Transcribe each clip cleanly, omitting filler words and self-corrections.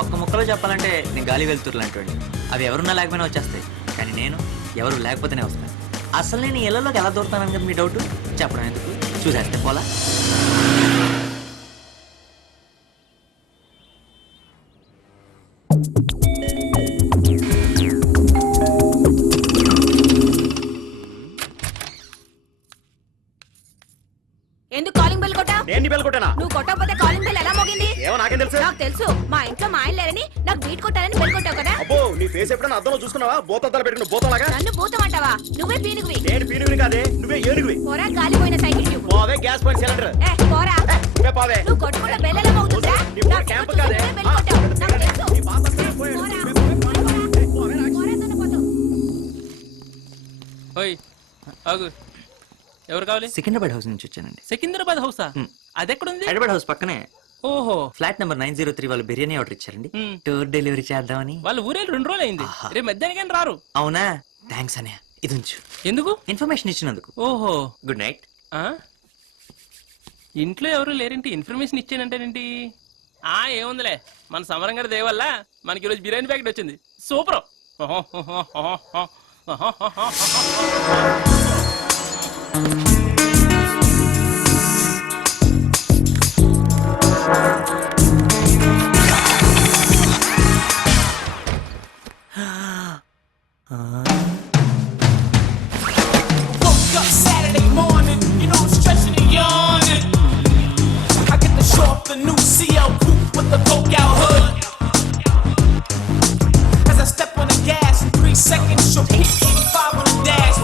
ఒక్క ముక్కలో చెప్పాలంటే నేను గాలి వెళ్తుర్లు అంటండి. అవి ఎవరున్నా లేకపోయినా వచ్చేస్తాయి, కానీ నేను ఎవరు లేకపోతేనే వస్తాను. అసలు నేను ఇళ్లలోకి ఎలా దూరుతానని కదా మీ డౌట్. చెప్పడం ఎందుకు, చూసేస్తే పోలా. ఎందుకు కాలింగ్ బెల్ కొట్టా? నేను బెల్ కొట్టానా? నువ్వు కొట్టకపోతే కాలింగ్ బెల్ ఎలా మోగింది? ఏమో నాకేం తెలుసు. నాకు తెలుసు, మా ఇంట్లో మా ఆయన లేరని నాకు బీట్ కొట్టాలని బెల్ కొట్టావు కదా. అబ్బో, నీ ఫేస్ ఎప్పుడైనా అద్దంలో చూసుకున్నావా? బోతద్దాలు పెట్టుకున్న బోతలాగా. నన్ను భూతం అంటావా? నువ్వే పీనుగువి. నేను పీనుగుని కాదే, నువ్వే ఏనుగువి. పోరా గాలిపోయిన సైకిల్ ట్యూబ్. పోవే గ్యాస్ పాయింట్ సిలిండర్. పోరా. నువ్వే పోవే. నువ్వు కొట్టుకున్న బెల్ ఎలా మోగుతుందా? నీ ఊరు క్యాంప్ కాదే. బెల్ కొట్టావు. నాకు తెలుసు. నీ పాప పోయాడు. పోరా. పోవే నాకు. పోరా దున్నపోతు. ఓయ్ ఆగు, ఎవరు కావాలి? సికింద్రాబాద్ హౌస్ నుంచి వచ్చానండి. సికింద్రాబాద్ హౌసా? అది ఎక్కడుంది? హైదరాబాద్ హౌస్ పక్కనే. ఓహో, ఫ్లాట్ నెంబర్ 903. వాళ్ళు బిర్యానీ ఆర్డర్ ఇచ్చారండి, మ్. టూర్ డెలివరీ చేద్దామని. వాళ్ళ ఊరే 2 రోజులు అయింది. ఆహా. రేపు మధ్యాహ్నం రారు. అవునా, థ్యాంక్స్ అన్నయ్య. ఇది ఉంచు, ఎందుకు? ఇన్ఫర్మేషన్ ఇచ్చినందుకు. ఓహో, గుడ్ నైట్. ఆ? ఇంట్లో ఎవరు లేరేంటి, ఇన్ఫర్మేషన్ ఇచ్చానంటేనేంటి? ఏముందిలే, మన సమరం గారి దయ వల్ల మనకి ఈరోజు బిర్యానీ ప్యాకెట్ వచ్చింది. Super. Woke up Saturday morning, you know I'm stretching and yawning. I get the show off the new CL coupe with the coke out hood. As I step on the gas, 3 seconds, she'll peak 85 on the dash.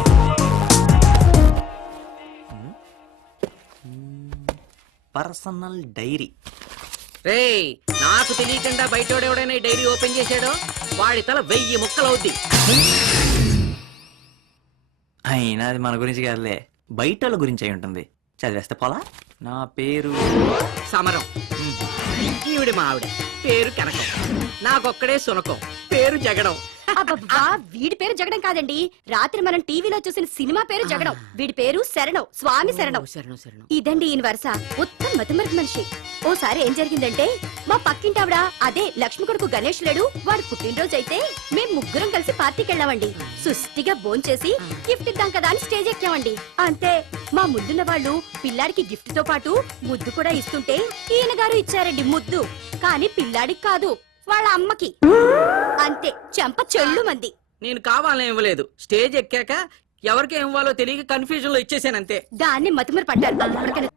Personal diary. రేయ్, నాకు తెలియకుండా బయటోడు ఎవడైనా ఈ diary open చేశాడో వాడి తల 1000 ముక్కలవుద్ది. అయినా అది మన గురించి కాదులే, బయట వాళ్ళ గురించి అయి ఉంటుంది. చదివేస్తే పోలా. నా పేరు సమరం. ఈవిడ మా ఆవిడ పేరు కనకం. నాకొక్కడే సునకం పేరు జగడం. అబ్బబ్బా, వీడి పేరు జగడం కాదండి, రాత్రి మనం టీవీలో చూసిన సినిమా పేరు జగడం. వీడి పేరు శరణం, స్వామి శరణం. శరణం శరణం. ఇదండి ఈయన వరుస. ఉత్తమ మతిమరుపు మనిషి. ఓసారి ఏం జరిగిందంటే, మా పక్కింటావిడ, అదే లక్ష్మి కొడుకు గణేష్ లేడు, వాడు పుట్టినరోజు అయితే మేం ముగ్గురం కలిసి పార్టీకి వెళ్ళామండి. సుష్టిగా భోంచేసి గిఫ్ట్ ఇద్దాం కదా అని స్టేజ్ ఎక్కామండి. అంతే, మా ముందున్న వాళ్ళు పిల్లాడికి గిఫ్ట్ తో పాటు ముద్దు కూడా ఇస్తుంటే ఈయన గారు ఇచ్చారండి ముద్దు. కానీ పిల్లాడికి కాదు, వాళ్ళ అమ్మకి. అంతే, చెంప చెల్లు మంది. నేను కావాలని ఇవ్వలేదు, స్టేజ్ ఎక్కాక ఎవరికి ఏం ఇవ్వాలో తెలియక కన్ఫ్యూజన్ లో ఇచ్చేసానంతే. దాన్ని మతిమరు పడ్డారు.